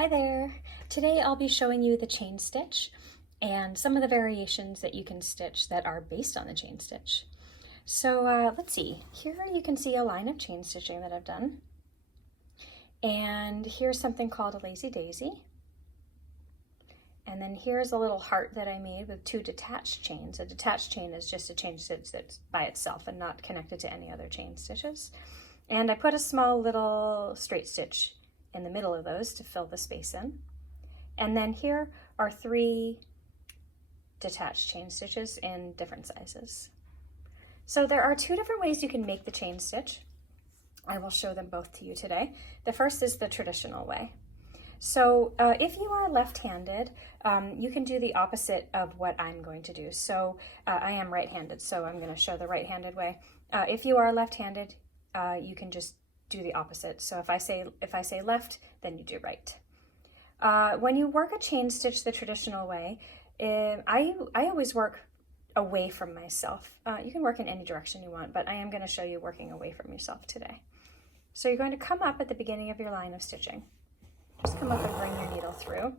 Hi there! Today I'll be showing you the chain stitch and some of the variations that you can stitch that are based on the chain stitch. So let's see, here you can see a line of chain stitching that I've done. And here's something called a lazy daisy. And then here's a little heart that I made with 2 detached chains. A detached chain is just a chain stitch that's by itself and not connected to any other chain stitches. And I put a small little straight stitch in the middle of those to fill the space in. And then here are 3 detached chain stitches in different sizes. So there are 2 different ways you can make the chain stitch. I will show them both to you today. The first is the traditional way. So if you are left-handed, you can do the opposite of what I'm going to do. So I am right-handed, so I'm going to show the right-handed way. If you are left-handed, you can just do the opposite. So if I say left, then you do right. When you work a chain stitch the traditional way, I always work away from myself. You can work in any direction you want, but I am going to show you working away from yourself today. So you're going to come up at the beginning of your line of stitching. Just come up and bring your needle through.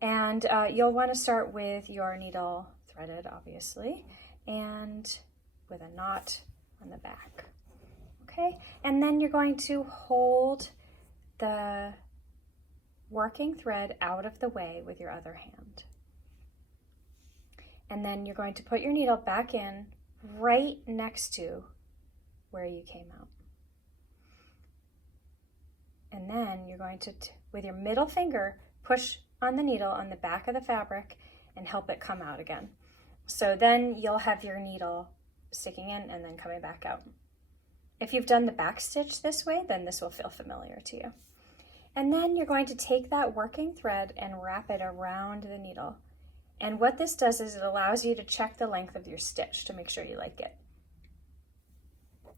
And you'll want to start with your needle threaded, obviously, and with a knot on the back. Okay, and then you're going to hold the working thread out of the way with your other hand. And then you're going to put your needle back in right next to where you came out. And then you're going to, with your middle finger, push on the needle on the back of the fabric and help it come out again. So then you'll have your needle sticking in and then coming back out. If you've done the back stitch this way, then this will feel familiar to you. And then you're going to take that working thread and wrap it around the needle. And what this does is it allows you to check the length of your stitch to make sure you like it.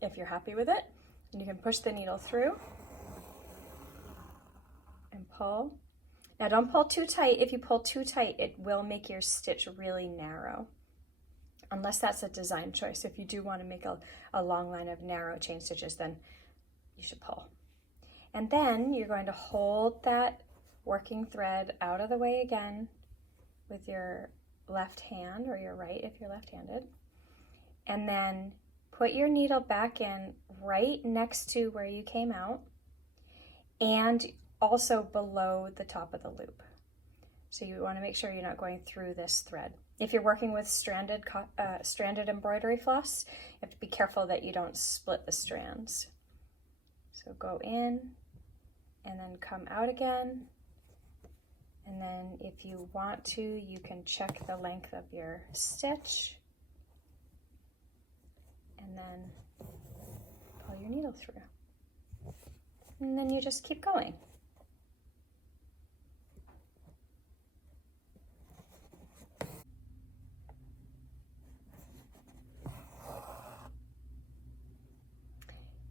If you're happy with it, then you can push the needle through and pull. Now don't pull too tight. If you pull too tight, it will make your stitch really narrow. Unless that's a design choice. If you do want to make a long line of narrow chain stitches, then you should pull. And then you're going to hold that working thread out of the way again with your left hand, or your right if you're left-handed. And then put your needle back in right next to where you came out and also below the top of the loop. So you want to make sure you're not going through this thread. If you're working with stranded embroidery floss, you have to be careful that you don't split the strands. So go in and then come out again. And then if you want to, you can check the length of your stitch and then pull your needle through. And then you just keep going.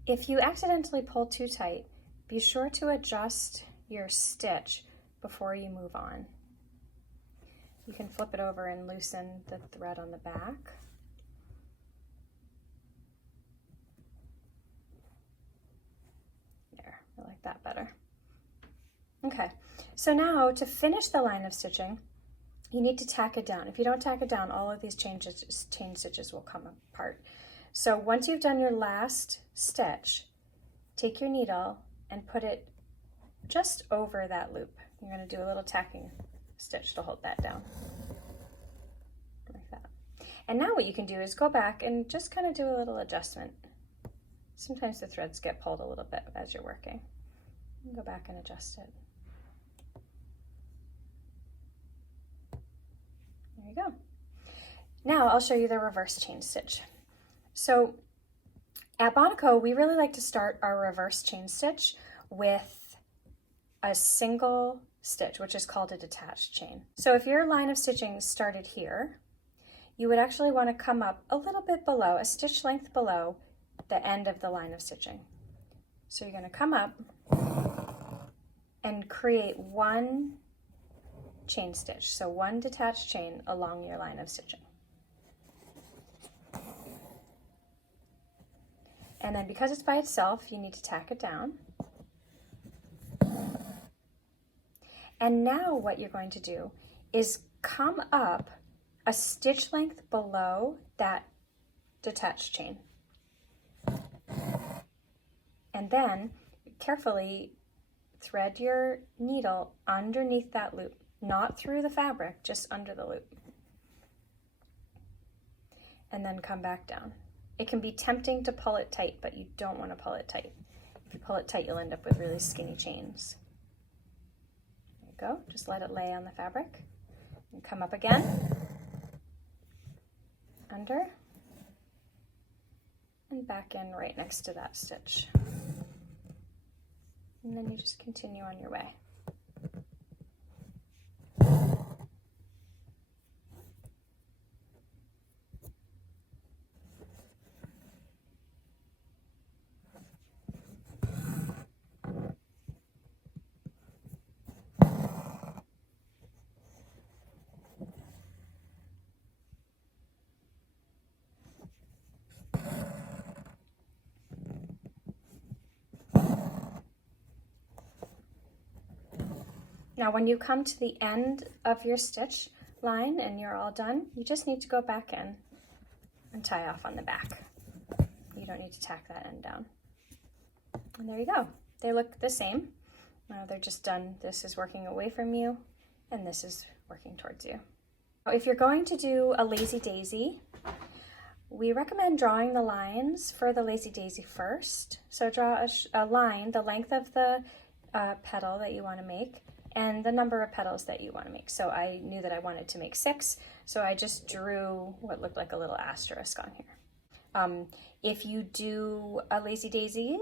If you accidentally pull too tight, be sure to adjust your stitch before you move on. You can flip it over and loosen the thread on the back. There, I like that better. Okay, so now to finish the line of stitching, you need to tack it down. If you don't tack it down, all of these chain stitches will come apart. So once you've done your last stitch, take your needle and put it just over that loop. You're going to do a little tacking stitch to hold that down, like that. And now what you can do is go back and just kind of do a little adjustment. Sometimes the threads get pulled a little bit as you're working. Go back and adjust it. There you go. Now I'll show you the reverse chain stitch. So at BonnaH, we really like to start our reverse chain stitch with a single stitch, which is called a detached chain. So if your line of stitching started here, you would actually want to come up a little bit below, a stitch length below the end of the line of stitching. So you're going to come up and create 1 chain stitch, so 1 detached chain along your line of stitching. And then because it's by itself, you need to tack it down. And now what you're going to do is come up a stitch length below that detached chain. And then carefully thread your needle underneath that loop, not through the fabric, just under the loop. And then come back down. It can be tempting to pull it tight, but you don't want to pull it tight. If you pull it tight, you'll end up with really skinny chains. There you go. Just let it lay on the fabric. And come up again. Under. And back in right next to that stitch. And then you just continue on your way. Now when you come to the end of your stitch line and you're all done, you just need to go back in and tie off on the back. You don't need to tack that end down. And there you go. They look the same. Now they're just done. This is working away from you and this is working towards you. Now, if you're going to do a lazy daisy, we recommend drawing the lines for the lazy daisy first. So draw a line, the length of the petal that you want to make, and the number of petals that you want to make. So I knew that I wanted to make 6, so I just drew what looked like a little asterisk on here. If you do a lazy daisy,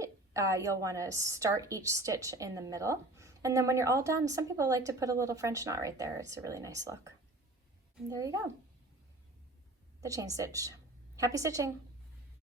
you'll want to start each stitch in the middle, and then when you're all done, some people like to put a little French knot right there. It's a really nice look. And there you go. The chain stitch. Happy stitching!